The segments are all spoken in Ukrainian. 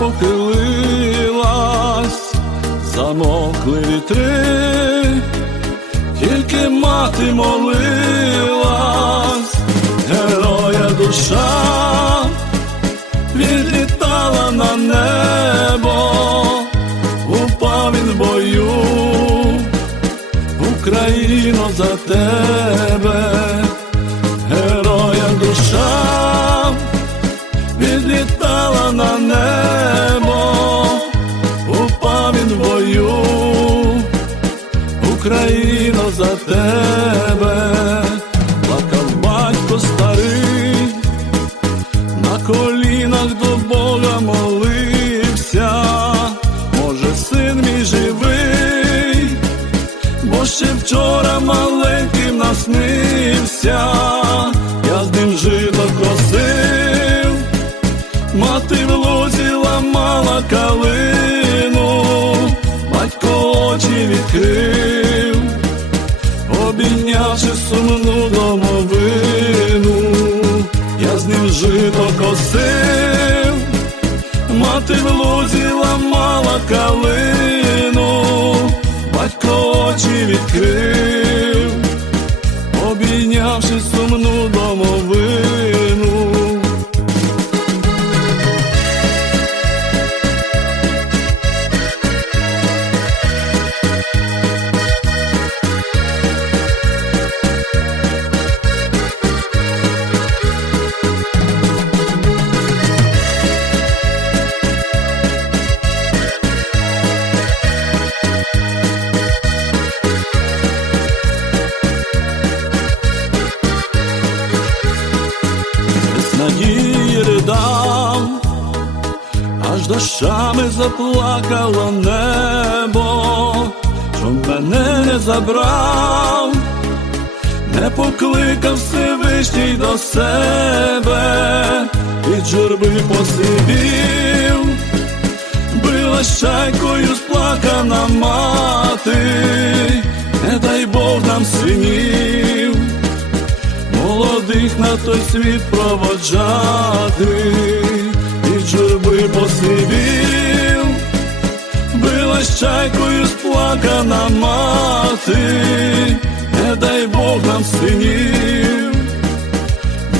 похилилась, замокли вітри, тільки мати молилась, героя душа відлітала на небо, упав він в бою, Україно за тебе. Україно за тебе, плакав батько старий, на колінах до Бога молився, може, син мій живий, бо ще вчора маленьким наснився, я з ним жито косив, мати в лузі ламала калину, батько очі відкрив, обійнявши сумну домовину, я з ним жито косив, мати в лузі ламала калину, батько очі відкрив, дощами заплакало небо, що мене не забрав, не покликав Всевишній до себе, від журби посивів, била щайкою сплакана мати, не дай Бог нам синів. Молодих на той світ проводжати, била щайкою сплакана мати, не дай Бог нам синів,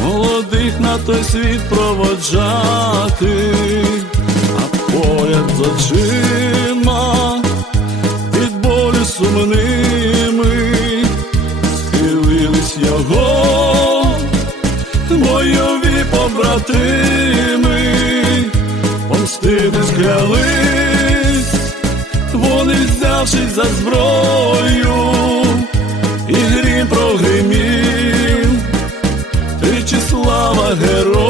молодих на той світ проводжати, а поряд з очима від болю сумними схилились його, бойові побратими, помстити склялись, вони взявшись за зброю, і грім прогримів, тричі слава герою,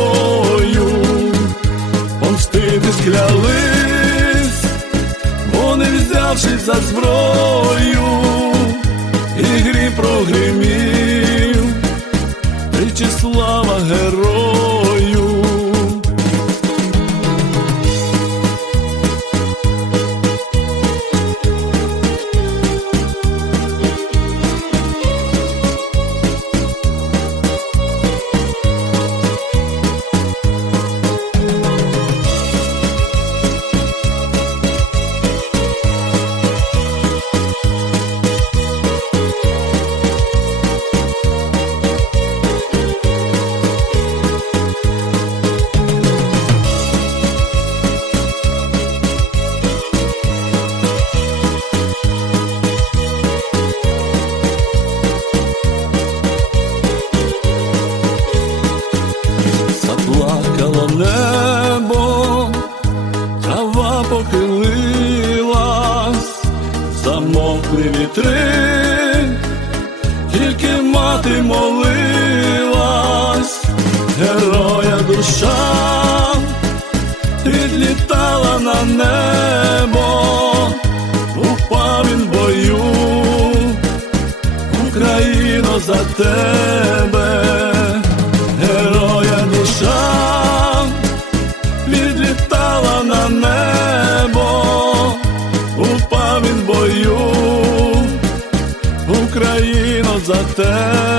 замовкли вітри, тільки мати молилась, героя душа відлітала на небо, упав він в бою, Україно за тебе, упав